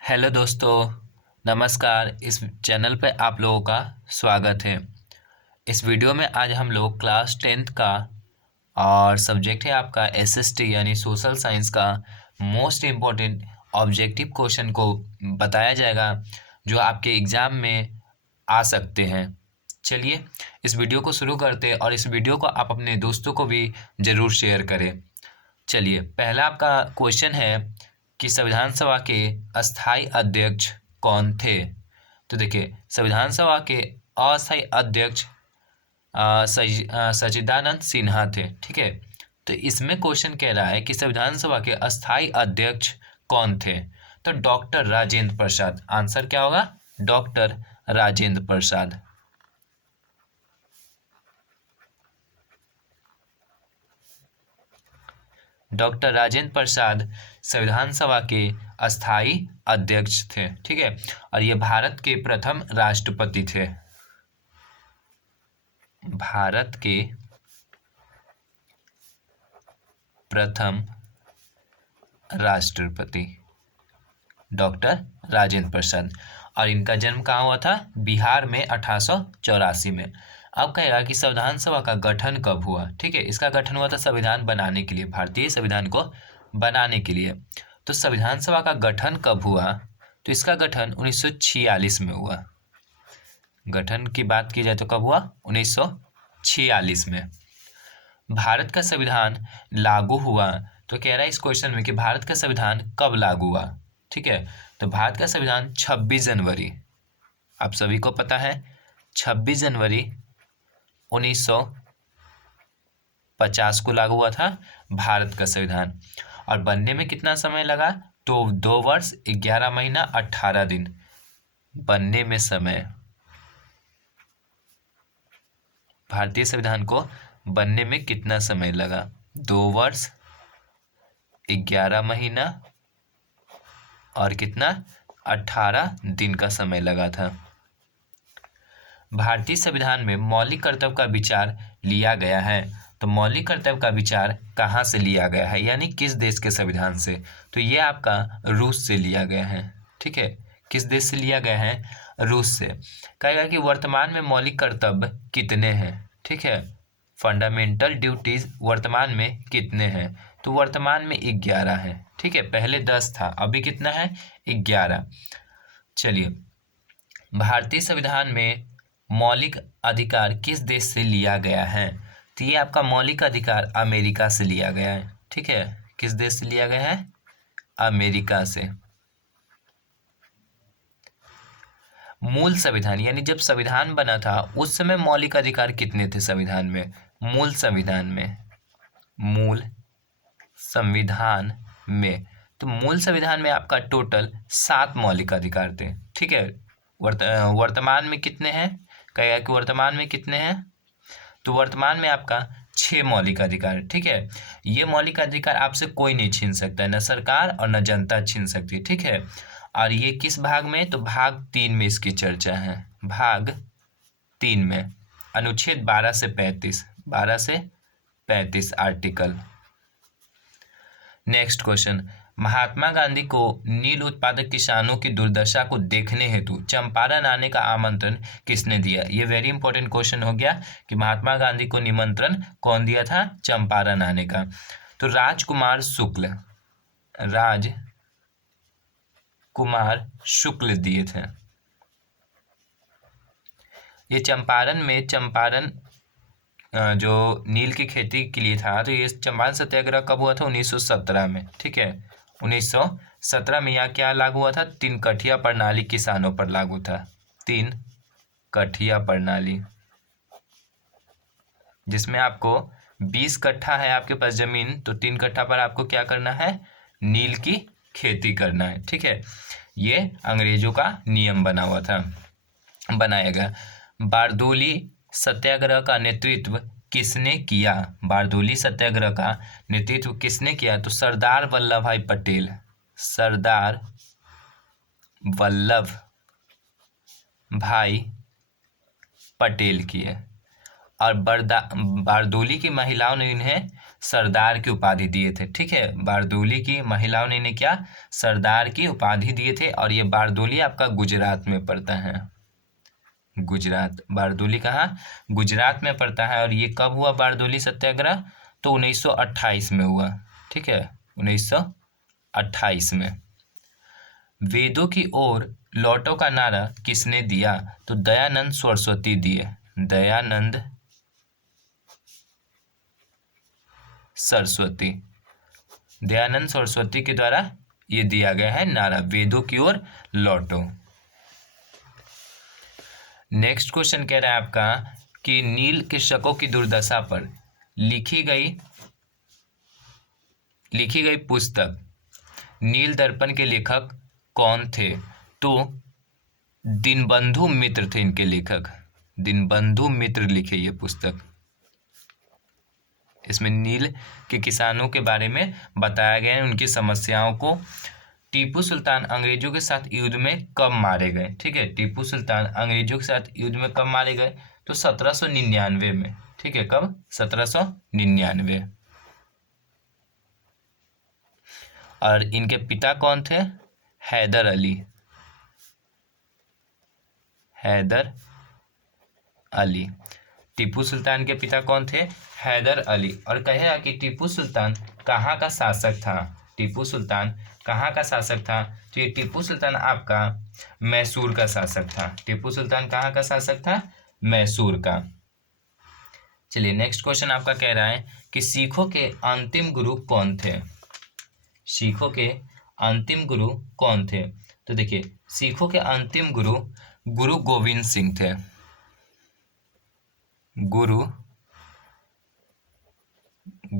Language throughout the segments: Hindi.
हेलो दोस्तों, नमस्कार। इस चैनल पे आप लोगों का स्वागत है। इस वीडियो में आज हम लोग क्लास 10th का और सब्जेक्ट है आपका एसएसटी यानी सोशल साइंस का मोस्ट इम्पोर्टेंट ऑब्जेक्टिव क्वेश्चन को बताया जाएगा जो आपके एग्ज़ाम में आ सकते हैं। चलिए इस वीडियो को शुरू करते हैं और इस वीडियो को आप अपने दोस्तों को भी ज़रूर शेयर करें। चलिए पहला आपका क्वेश्चन है कि संविधान सभा के अस्थाई अध्यक्ष कौन थे। तो देखिए संविधान सभा के अस्थाई अध्यक्ष सच्चिदानंद सिन्हा थे। ठीक है, तो इसमें क्वेश्चन कह रहा है कि संविधान सभा के अस्थाई अध्यक्ष कौन थे। तो डॉक्टर राजेंद्र प्रसाद। आंसर क्या होगा? डॉक्टर राजेंद्र प्रसाद। डॉक्टर राजेंद्र प्रसाद संविधान सभा के अस्थाई अध्यक्ष थे। ठीक है, और ये भारत के प्रथम राष्ट्रपति थे। भारत के प्रथम राष्ट्रपति डॉक्टर राजेंद्र प्रसाद। और इनका जन्म कहाँ हुआ था? बिहार में 1884 में। अब कहेगा कि संविधान सभा का गठन कब हुआ। ठीक है, इसका गठन हुआ था संविधान बनाने के लिए, भारतीय संविधान को बनाने के लिए। तो संविधान सभा का गठन कब हुआ? तो इसका गठन 1946 में हुआ। गठन की बात की जाए तो कब हुआ? 1946 में। भारत का संविधान लागू हुआ। तो कह रहा है इस क्वेश्चन में कि भारत का संविधान कब लागू हुआ। ठीक है, तो भारत का संविधान 26 जनवरी, आप सभी को पता है 26 जनवरी 1950 को लागू हुआ था भारत का संविधान। और बनने में कितना समय लगा? तो 2 वर्ष 11 महीना 18 दिन बनने में समय। भारतीय संविधान को बनने में कितना समय लगा? 2 वर्ष 11 महीना और कितना? 18 दिन का समय लगा था। भारतीय संविधान में मौलिक कर्तव्य का विचार लिया गया है। तो मौलिक कर्तव्य का विचार कहाँ से लिया गया है, यानी किस देश के संविधान से? तो ये आपका रूस से लिया गया है। ठीक है, किस देश से लिया गया है? रूस से। कहेगा कि वर्तमान में मौलिक कर्तव्य कितने हैं। ठीक है, फंडामेंटल ड्यूटीज वर्तमान में कितने हैं? तो वर्तमान में 11 है। ठीक है, पहले 10 था, अभी कितना है? 11। चलिए, भारतीय संविधान में मौलिक अधिकार किस देश से लिया गया है? तो ये आपका मौलिक अधिकार अमेरिका से लिया गया है। ठीक है, किस देश से लिया गया है? अमेरिका से। मूल संविधान यानी जब संविधान बना था उस समय मौलिक अधिकार कितने थे संविधान में? मूल संविधान में, मूल संविधान में, तो मूल संविधान में आपका टोटल 7 मौलिक अधिकार थे। ठीक है, वर्तमान में कितने हैं? कहेगा कि वर्तमान में कितने हैं? तो वर्तमान में आपका 6 मौलिक अधिकार। ठीक है, ये मौलिक अधिकार आपसे कोई नहीं छीन सकता है, न सरकार और न जनता छीन सकती है। ठीक है, और ये किस भाग में? तो भाग 3 में इसकी चर्चा है। भाग 3 में अनुच्छेद 12 से 35, 12 से 35 article. Next question, Mahatma Gandhi को नील उत्पादक किसानों की दुर्दशा को देखने हेतु चंपारण आने का आमंत्रण किसने दिया? ये वेरी इंपॉर्टेंट क्वेश्चन हो गया कि महात्मा गांधी को निमंत्रण कौन दिया था चंपारण आने का? तो राजकुमार शुक्ल, राजकुमार शुक्ल दिए थे। ये चंपारण में, चंपारण जो नील की खेती के लिए था, तो ये चंपारण सत्याग्रह कब हुआ था? 1917 में। ठीक है, 1917 में यहाँ क्या लागू हुआ था? 3 कठिया प्रणाली किसानों पर लागू था। 3 कठिया प्रणाली, जिसमें आपको 20 कट्ठा है आपके पास जमीन, तो 3 कट्ठा पर आपको क्या करना है? नील की खेती करना है। ठीक है, ये अंग्रेजों का नियम बना हुआ था, बनाया गया। बारदोली सत्याग्रह का नेतृत्व किसने किया? बारदोली सत्याग्रह का नेतृत्व किसने किया? तो सरदार वल्लभ भाई पटेल, सरदार वल्लभ भाई पटेल किए। और बारदोली की महिलाओं ने इन्हें सरदार की उपाधि दिए थे। ठीक है, बारदोली की महिलाओं ने इन्हें क्या, सरदार की उपाधि दिए थे। और ये बारदोली आपका गुजरात में पड़ता है। गुजरात, बारदोली कहाँ, गुजरात में पड़ता है। और ये कब हुआ बारदोली सत्याग्रह, तो 1928 में हुआ। ठीक है, 1928 में। वेदों की ओर लौटो का नारा किसने दिया, तो दयानंद सरस्वती दिए। दयानंद सरस्वती, दयानंद सरस्वती के द्वारा ये दिया गया है नारा, वेदों की ओर लौटो। नेक्स्ट क्वेश्चन कह रहा है आपका कि नील कृषकों की दुर्दशा पर लिखी गई पुस्तक नील दर्पण के लेखक कौन थे, तो दीनबंधु मित्र थे इनके लेखक। दीनबंधु मित्र लिखे ये पुस्तक। इसमें नील के किसानों के बारे में बताया गया है, उनकी समस्याओं को। टीपू सुल्तान अंग्रेजों के साथ युद्ध में कब मारे गए। ठीक है, टीपू सुल्तान अंग्रेजों के साथ युद्ध में कब मारे गए, तो 1799 में। ठीक है, कब, 1799। और इनके पिता कौन थे, हैदर अली। हैदर अली, टीपू सुल्तान के पिता कौन थे, हैदर अली। और कहेगा कि टीपू सुल्तान कहाँ का शासक था। टीपू सुल्तान कहाँ का शासक था, तो ये टीपू सुल्तान आपका मैसूर का शासक था। टीपू सुल्तान कहाँ का शासक था, मैसूर का। चलिए नेक्स्ट क्वेश्चन आपका कह रहा है कि सिखों के अंतिम गुरु कौन थे। सिखों के अंतिम गुरु कौन थे, तो देखिए सिखों के अंतिम गुरु गुरु गोविंद सिंह थे। गुरु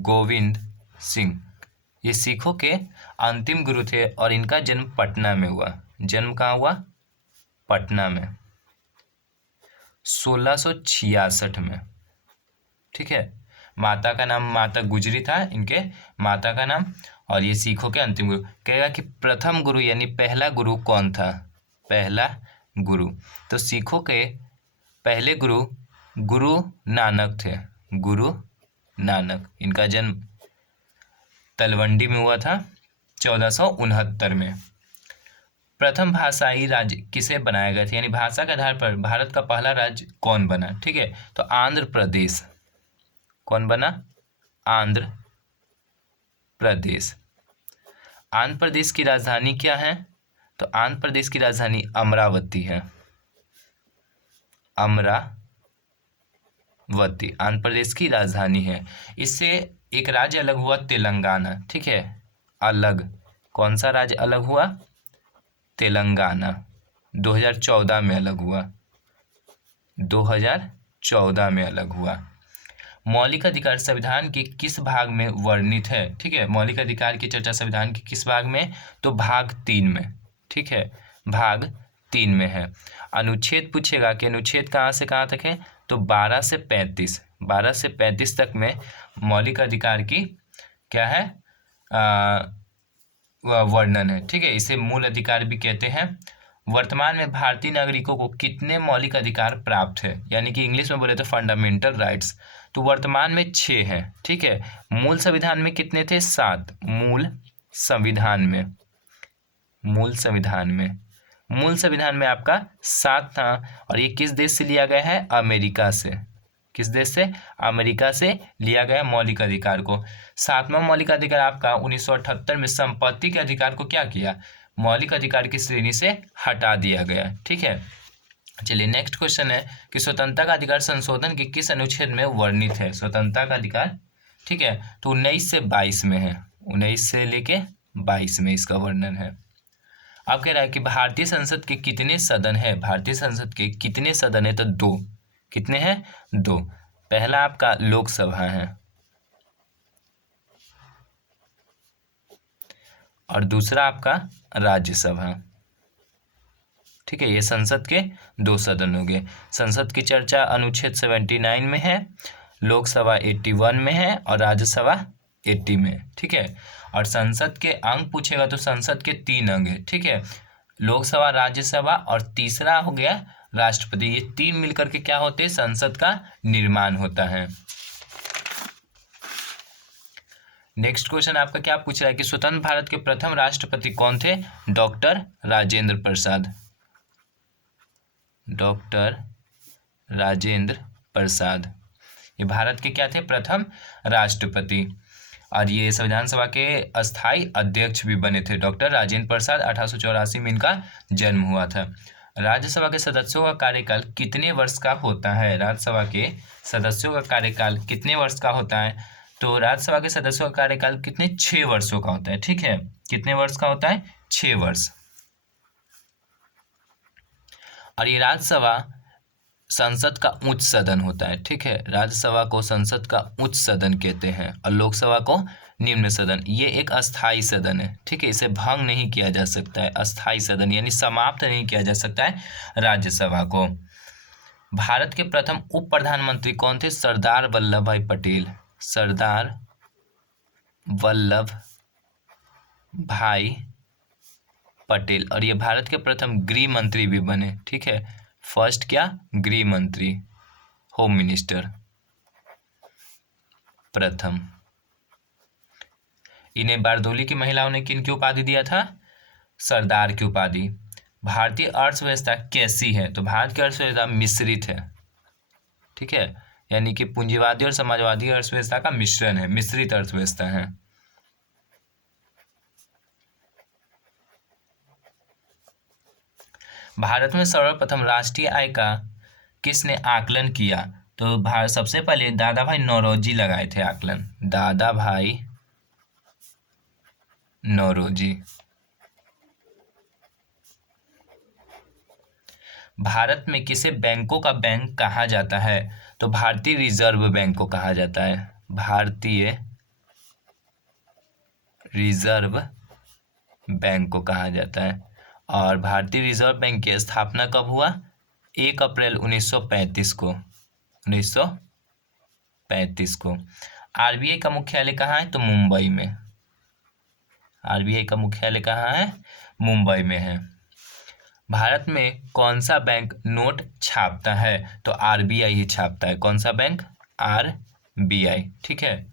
गोविंद सिंह, ये सिखों के अंतिम गुरु थे। और इनका जन्म पटना में हुआ। जन्म कहाँ हुआ, पटना में, 1666 में। ठीक है, माता का नाम माता गुजरी था, इनके माता का नाम। और ये सिखों के अंतिम गुरु। कहेगा कि प्रथम गुरु यानी पहला गुरु कौन था, पहला गुरु, तो सिखों के पहले गुरु गुरु नानक थे। गुरु नानक, इनका जन्म तलवंडी में हुआ था 1469 में। प्रथम भाषाई राज्य किसे बनाया गया था, यानी भाषा के आधार पर भारत का पहला राज्य कौन बना। ठीक है, तो आंध्र प्रदेश। कौन बना, आंध्र प्रदेश। आंध्र प्रदेश की राजधानी क्या है, तो आंध्र प्रदेश की राजधानी अमरावती है। अमरावती आंध्र प्रदेश की राजधानी है। इससे एक राज्य अलग हुआ, तेलंगाना। ठीक है, अलग, कौन सा राज्य अलग हुआ, तेलंगाना। 2014 में अलग हुआ, 2014 में अलग हुआ। मौलिक अधिकार संविधान के किस भाग में वर्णित है। ठीक है, मौलिक अधिकार की चर्चा संविधान के किस भाग में, तो भाग 3 में। ठीक है, भाग 3 में है। अनुच्छेद पूछेगा कि अनुच्छेद कहाँ से कहाँ तक है, तो 12 से 35, 12 से 35 तक में मौलिक अधिकार की क्या है, वर्णन है। ठीक है, इसे मूल अधिकार भी कहते हैं। वर्तमान में भारतीय नागरिकों को कितने मौलिक अधिकार प्राप्त है, यानी कि इंग्लिश में बोले तो फंडामेंटल राइट्स, तो वर्तमान में 6 हैं। ठीक है, मूल संविधान में कितने थे, 7। मूल संविधान में आपका 7 था। और ये किस देश से लिया गया है, अमेरिका से। किस देश से, अमेरिका से लिया गया मौलिक अधिकार को। 7वां मौलिक अधिकार आपका 1978 में संपत्ति के अधिकार को क्या किया, मौलिक अधिकार की श्रेणी से हटा दिया गया। ठीक है, चलिए नेक्स्ट क्वेश्चन है कि स्वतंत्रता का अधिकार संशोधन के किस अनुच्छेद में वर्णित है। स्वतंत्रता का अधिकार, ठीक है, तो 19 से 22 में है। 19 से लेके 22 में इसका वर्णन है। अब कह रहा है कि भारतीय संसद के कितने सदन है, भारतीय संसद के कितने सदन है, तो 2। कितने हैं, 2। पहला आपका लोकसभा है और दूसरा आपका राज्यसभा। ठीक है, ये संसद के 2 सदन हो गए। संसद की चर्चा अनुच्छेद 79 में है, लोकसभा 81 में है और राज्यसभा 80 में। ठीक है, और संसद के अंग पूछेगा तो संसद के 3 अंग है। ठीक है, लोकसभा, राज्यसभा और तीसरा हो गया राष्ट्रपति। ये 3 मिलकर के क्या होते हैं, संसद का निर्माण होता है। नेक्स्ट क्वेश्चन आपका क्या पूछ रहा है कि स्वतंत्र भारत के प्रथम राष्ट्रपति कौन थे? डॉक्टर राजेंद्र प्रसाद। डॉक्टर राजेंद्र प्रसाद ये भारत के क्या थे? प्रथम राष्ट्रपति। और ये संविधान सभा के अस्थाई अध्यक्ष भी बने थे डॉक्टर राजेंद्र प्रसाद। 1884 में इनका जन्म हुआ था। राज्यसभा के सदस्यों का कार्यकाल कितने वर्ष का होता है? राज्यसभा के सदस्यों का कार्यकाल कितने वर्ष का होता है? तो राज्यसभा के सदस्यों का कार्यकाल कितने? 6 वर्षों का होता है। ठीक है, कितने वर्ष का होता है? 6 वर्ष। और ये राज्यसभा संसद का उच्च सदन होता है। ठीक है, राज्यसभा को संसद का उच्च सदन कहते हैं और लोकसभा को निम्न सदन। ये एक अस्थाई सदन है। ठीक है, इसे भंग नहीं किया जा सकता है। अस्थाई सदन यानी समाप्त नहीं किया जा सकता है राज्यसभा को। भारत के प्रथम उप प्रधानमंत्री कौन थे? सरदार वल्लभ भाई पटेल। सरदार वल्लभ भाई पटेल। और ये भारत के प्रथम गृह मंत्री भी बने। ठीक है, फर्स्ट क्या? गृह मंत्री, होम मिनिस्टर प्रथम। इन्हें बारदोली की महिलाओं ने किन की उपाधि दिया था? सरदार की उपाधि। भारतीय अर्थव्यवस्था कैसी है? तो भारत की अर्थव्यवस्था मिश्रित है। ठीक है, यानी कि पूंजीवादी और समाजवादी अर्थव्यवस्था का मिश्रण है, मिश्रित अर्थव्यवस्था है। भारत में सर्वप्रथम राष्ट्रीय आय का किसने आकलन किया? तो भारत सबसे पहले दादा भाई नौरोजी लगाए थे आकलन। दादा भाई नौरोजी। भारत में किसे बैंकों का बैंक कहा जाता है? तो भारतीय रिजर्व बैंक को कहा जाता है। भारतीय रिजर्व बैंक को कहा जाता है। और भारतीय रिजर्व बैंक की स्थापना कब हुआ? 1 अप्रैल 1935 को। 1935 को। आरबीआई का मुख्यालय कहाँ है? तो मुंबई में। आरबीआई का मुख्यालय कहाँ है? मुंबई में है। भारत में कौन सा बैंक नोट छापता है? तो आरबीआई ही छापता है। कौन सा बैंक? आरबीआई। ठीक है,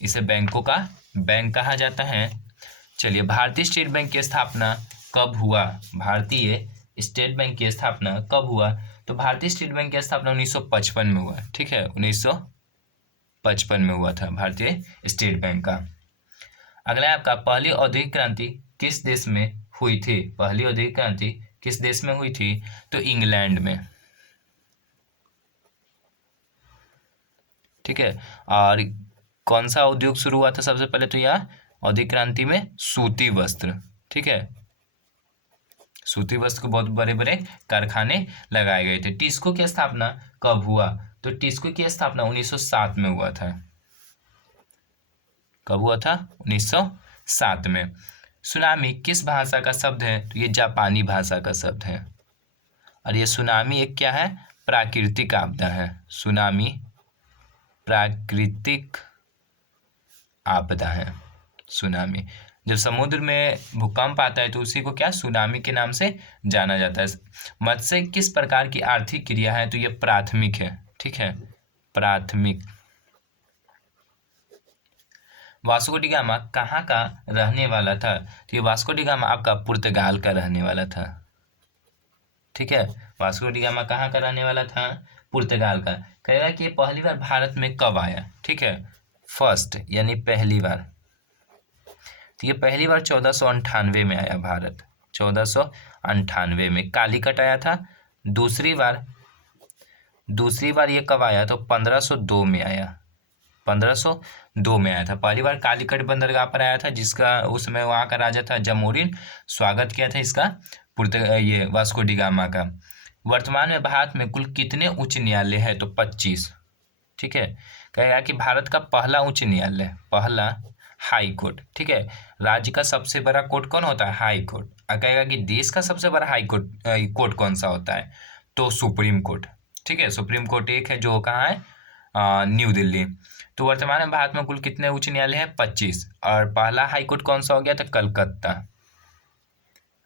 इसे बैंकों का बैंक कहा जाता है। चलिए, भारतीय स्टेट बैंक की स्थापना कब हुआ? भारतीय स्टेट बैंक की स्थापना कब हुआ? तो भारतीय स्टेट बैंक की स्थापना 1955 में हुआ। ठीक है, 1955 में हुआ था भारतीय स्टेट बैंक का। अगला है आपका, पहली औद्योगिक क्रांति किस देश में हुई थी? पहली औद्योगिक क्रांति किस देश में हुई थी? तो इंग्लैंड में। ठीक है, और कौन सा उद्योग शुरू हुआ था सबसे पहले? तो यह औद्योगिक क्रांति में सूती वस्त्र। ठीक है, सूती वस्त्र को बहुत बड़े बड़े कारखाने लगाए गए थे। टिस्को की स्थापना कब हुआ? तो टिस्को की स्थापना 1907 में हुआ था। कब हुआ था? 1907 में। सुनामी किस भाषा का शब्द है? तो ये जापानी भाषा का शब्द है। और ये सुनामी एक क्या है? प्राकृतिक आपदा है। सुनामी प्राकृतिक आपदा है। सुनामी, जब समुद्र में भूकंप आता है तो उसी को क्या? सुनामी के नाम से जाना जाता है। मत्स्य किस प्रकार की आर्थिक क्रिया है? तो ये प्राथमिक है। ठीक है, प्राथमिक। वास्को डी गामा कहाँ का रहने वाला था? तो ये वास्को डी गामा आपका पुर्तगाल का रहने वाला था। ठीक है, वास्को डी गामा कहाँ का रहने वाला था? पुर्तगाल का। कहेगा कि ये पहली बार भारत में कब आया? ठीक है, फर्स्ट यानी पहली बार। तो ये पहली बार 1498 में आया भारत। 1498 में कालीकट आया था। दूसरी बार ये कब आया? तो 1502 में आया। 1502 में आया था। पहली बार कालीकट बंदरगाह पर आया था, जिसका उस समय वहाँ का राजा था जमोरिन। स्वागत किया था इसका ये वास्को डी गामा का। वर्तमान में भारत में कुल कितने उच्च न्यायालय है? तो 25। ठीक है, कहेगा कि भारत का पहला उच्च न्यायालय, पहला हाई कोर्ट। ठीक है, राज्य का सबसे बड़ा कोर्ट कौन होता है? High court. कहेगा कि देश का सबसे बड़ा हाई कोर्ट कौन सा होता है? तो सुप्रीम कोर्ट। ठीक है, सुप्रीम कोर्ट एक है जो कहाँ है? न्यू दिल्ली। तो वर्तमान में भारत में कुल कितने उच्च न्यायालय हैं? 25। और पहला हाई कोर्ट कौन सा हो गया था? कलकत्ता।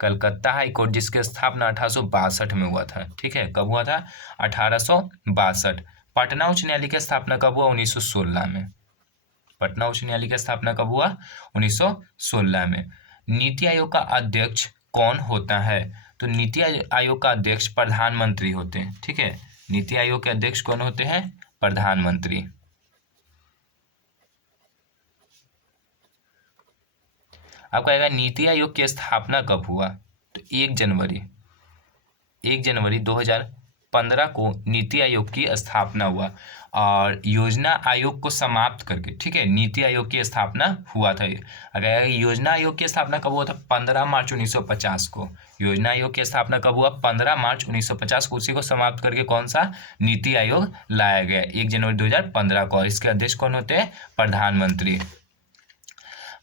कलकत्ता हाई कोर्ट, जिसकी स्थापना 1862 में हुआ था। ठीक है, कब हुआ था? 1862। पटना उच्च न्यायालय की स्थापना कब हुआ? 1916 में। पटना उच्च न्यायालय की स्थापना कब हुआ? 1916 में। नीति आयोग का अध्यक्ष कौन होता है? तो नीति आयोग का अध्यक्ष प्रधानमंत्री होते हैं। ठीक है, नीति आयोग के अध्यक्ष कौन होते हैं? प्रधानमंत्री। आपका आएगा नीति आयोग की स्थापना कब हुआ? तो 1 जनवरी 2015 को नीति आयोग की स्थापना हुआ और योजना आयोग को समाप्त करके, ठीक है, नीति आयोग की स्थापना हुआ था। अगर योजना आयोग की स्थापना कब हुआ था? 15 मार्च 1950 को। योजना आयोग की स्थापना कब हुआ? 15 मार्च 1950 को। उसी को समाप्त करके कौन सा नीति आयोग लाया गया? 1 जनवरी 2015 को। और इसके अध्यक्ष कौन होते हैं? प्रधानमंत्री।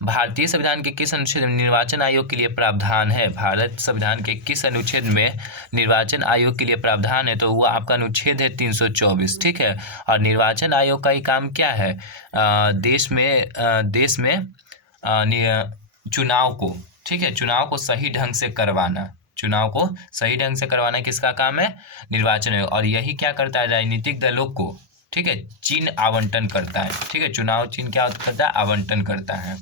भारतीय संविधान के किस अनुच्छेद में निर्वाचन आयोग के लिए प्रावधान है? भारत संविधान के किस अनुच्छेद में निर्वाचन आयोग के लिए प्रावधान है? तो वो आपका अनुच्छेद है 324। ठीक है, और निर्वाचन आयोग का ही काम क्या है? देश में चुनाव को, ठीक है, चुनाव को सही ढंग से करवाना। चुनाव को सही ढंग से करवाना किसका काम है? निर्वाचन आयोग। और यही क्या करता है? राजनीतिक दलों को, ठीक है, चिन्ह आवंटन करता है। ठीक है, चुनाव चिन्ह क्या करता है? आवंटन करता है।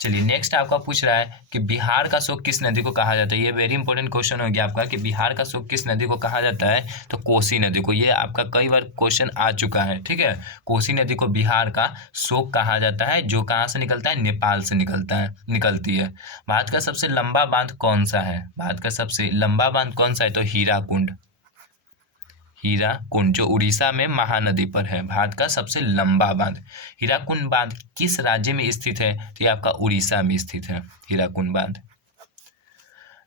चलिए नेक्स्ट आपका पूछ रहा है कि बिहार का शोक किस नदी को कहा जाता है? ये वेरी इंपॉर्टेंट क्वेश्चन हो गया आपका कि बिहार का शोक किस नदी को कहा जाता है? तो कोसी नदी को। ये आपका कई बार क्वेश्चन आ चुका है। ठीक है, कोसी नदी को बिहार का शोक कहा जाता है, जो कहाँ से निकलता है? नेपाल से निकलती है। भारत का सबसे लंबा बांध कौन सा है? भारत का सबसे लंबा बांध कौन सा है? तो हीराकुंड, जो उड़ीसा में महानदी पर है। भारत का सबसे लंबा बांध हीराकुंड बांध किस राज्य में स्थित है? तो ये आपका उड़ीसा में स्थित है, हीराकुंड बांध।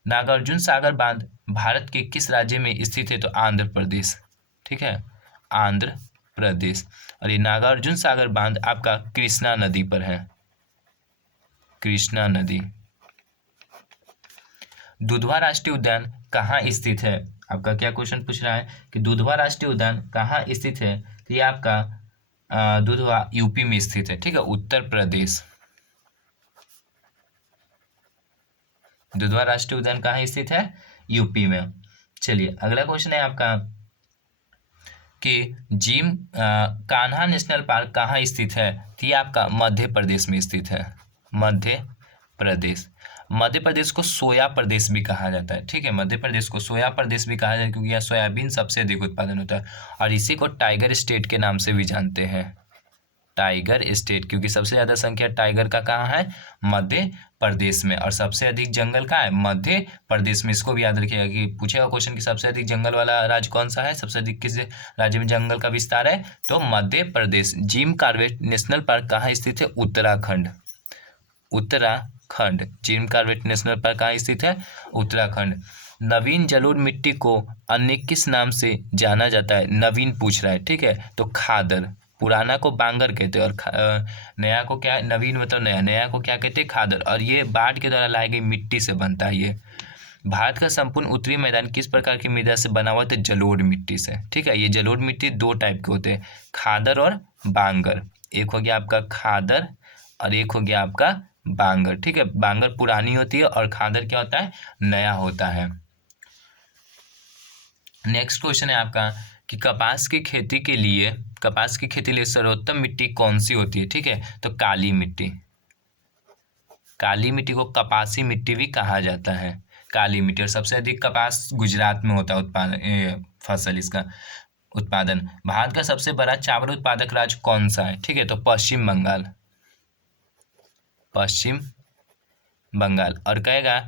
नागार्जुन सागर बांध भारत के किस राज्य में स्थित है? तो आंध्र प्रदेश। ठीक है, आंध्र प्रदेश। और ये नागार्जुन सागर बांध आपका कृष्णा नदी पर है, कृष्णा नदी। दुधवा राष्ट्रीय उद्यान कहाँ स्थित है? आपका क्या क्वेश्चन पूछ रहा है कि दुधवा राष्ट्रीय उद्यान कहाँ स्थित है? तो ये आपका दुधवा यूपी में स्थित है। ठीक है, उत्तर प्रदेश। दुधवा राष्ट्रीय उद्यान कहाँ स्थित है? यूपी में। चलिए अगला क्वेश्चन है आपका कि जिम कान्हा नेशनल पार्क कहाँ स्थित है? तो ये आपका मध्य प्रदेश में स्थित है, मध्य प्रदेश। मध्य प्रदेश को सोया प्रदेश भी कहा जाता है। ठीक है, मध्य प्रदेश को सोया प्रदेश भी कहा जाता है क्योंकि यहाँ सोयाबीन सबसे अधिक उत्पादन होता है। और इसी को टाइगर स्टेट के नाम से भी जानते हैं, टाइगर स्टेट, क्योंकि सबसे ज़्यादा संख्या टाइगर का कहाँ है? मध्य प्रदेश में। और सबसे अधिक जंगल कहाँ है? मध्य प्रदेश में। इसको भी याद रखिएगा कि पूछेगा क्वेश्चन कि सबसे अधिक जंगल वाला राज्य कौन सा है? सबसे अधिक किस राज्य में जंगल का विस्तार है? तो Madhya Pradesh. Jim Corbett national park कहाँ स्थित है? Uttarakhand, Uttarakhand. Jim Corbett national park कहाँ स्थित है? उत्तराखंड। नवीन जलोढ़ मिट्टी को अन्य किस नाम से जाना जाता है? नवीन पूछ रहा है। ठीक है, तो खादर। पुराना को बांगर कहते हैं और नया को क्या? नवीन मतलब नया। नया को क्या कहते हैं? खादर। और ये बाढ़ के द्वारा लाई गई मिट्टी से बनता है ये। भारत का संपूर्ण उत्तरी मैदान किस प्रकार की मृदा से बना हुआ? तो जलोढ़ मिट्टी से। ठीक है, ये जलोढ़ मिट्टी दो टाइप के होते हैं, खादर और बांगर। एक हो गया आपका खादर और एक हो गया आपका बांगर। ठीक है, बांगर पुरानी होती है और खादर क्या होता है? नया होता है। नेक्स्ट क्वेश्चन है आपका कि कपास की खेती के लिए सर्वोत्तम मिट्टी कौन सी होती है? ठीक है, तो काली मिट्टी। काली मिट्टी को कपासी मिट्टी भी कहा जाता है, काली मिट्टी। और सबसे अधिक कपास गुजरात में होता है उत्पादन, फसल इसका उत्पादन। भारत का सबसे बड़ा चावल उत्पादक राज्य कौन सा है? ठीक है, तो पश्चिम बंगाल, पश्चिम बंगाल। और कहेगा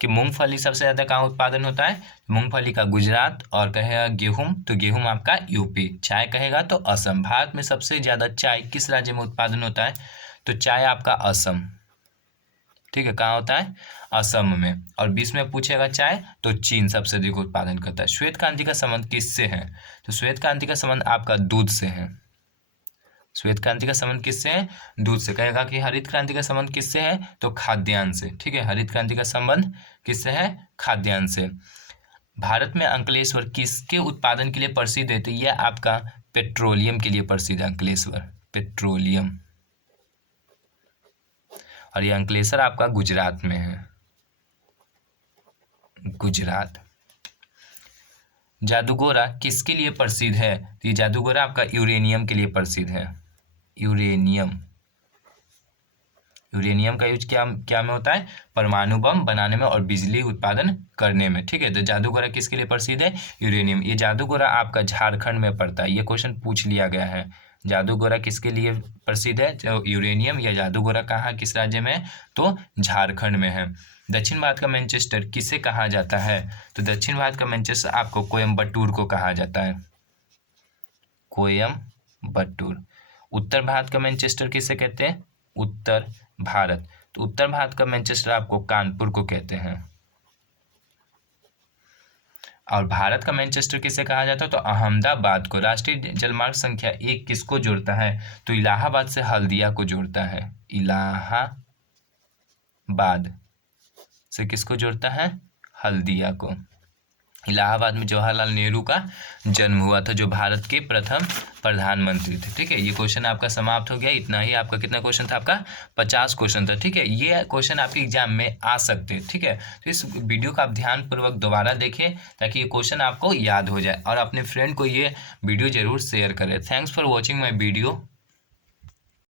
कि मूंगफली सबसे ज़्यादा कहाँ उत्पादन होता है? मूंगफली का गुजरात। और कहेगा गेहूं, तो गेहूं आपका यूपी। चाय कहेगा तो असम। भारत में सबसे ज़्यादा चाय किस राज्य में उत्पादन होता है? तो चाय आपका असम। ठीक है, कहाँ होता है? असम में। और 20 में पूछेगा चाय तो चीन सबसे अधिक उत्पादन करता है। श्वेत क्रांति का संबंध किससे है? तो श्वेत क्रांति का संबंध आपका दूध से है। श्वेत क्रांति का संबंध किससे है? दूध से। कहेगा कि हरित क्रांति का संबंध किससे है? तो खाद्यान्न से। ठीक है, हरित क्रांति का संबंध किससे है? खाद्यान्न से। भारत में अंकलेश्वर किसके उत्पादन के लिए प्रसिद्ध है? तो यह आपका पेट्रोलियम के लिए प्रसिद्ध है, अंकलेश्वर, पेट्रोलियम। और ये अंकलेश्वर आपका गुजरात में है, गुजरात। जादूगोरा किसके लिए प्रसिद्ध है? तो ये जादूगोरा आपका यूरेनियम के लिए प्रसिद्ध है, यूरेनियम। यूरेनियम का यूज क्या क्या में होता है? परमाणु बम बनाने में और बिजली उत्पादन करने में। ठीक है, तो जादूगोरा किसके लिए प्रसिद्ध है? यूरेनियम। ये जादूगोरा आपका झारखंड में पड़ता है, ये क्वेश्चन पूछ लिया गया है। जादूगोरा किसके लिए प्रसिद्ध है? जो यूरेनियम या जादूगोरा कहाँ किस राज्य में है? तो झारखंड में है। दक्षिण भारत का मैनचेस्टर किसे कहा जाता है? तो दक्षिण भारत का मैनचेस्टर आपको कोयम्बटूर को कहा जाता है, कोयम्बटूर। उत्तर भारत का मैनचेस्टर किसे कहते हैं? उत्तर भारत, तो उत्तर भारत का मैनचेस्टर आपको कानपुर को कहते हैं। और भारत का मैनचेस्टर किसे कहा जाता है? तो अहमदाबाद को। राष्ट्रीय जलमार्ग संख्या 1 किसको जोड़ता है? तो इलाहाबाद से हल्दिया को जोड़ता है, इलाहाबाद से किसको जोड़ता है? हल्दिया को। इलाहाबाद में जवाहरलाल नेहरू का जन्म हुआ था, जो भारत के प्रथम प्रधानमंत्री थे। ठीक है, ये क्वेश्चन आपका समाप्त हो गया। इतना ही आपका कितना क्वेश्चन था? आपका 50 क्वेश्चन था। ठीक है, ये क्वेश्चन आपके एग्जाम में आ सकते हैं। ठीक है, तो इस वीडियो को आप ध्यानपूर्वक दोबारा देखें ताकि ये क्वेश्चन आपको याद हो जाए, और अपने फ्रेंड को ये वीडियो जरूर शेयर करें। Thanks for watching my video.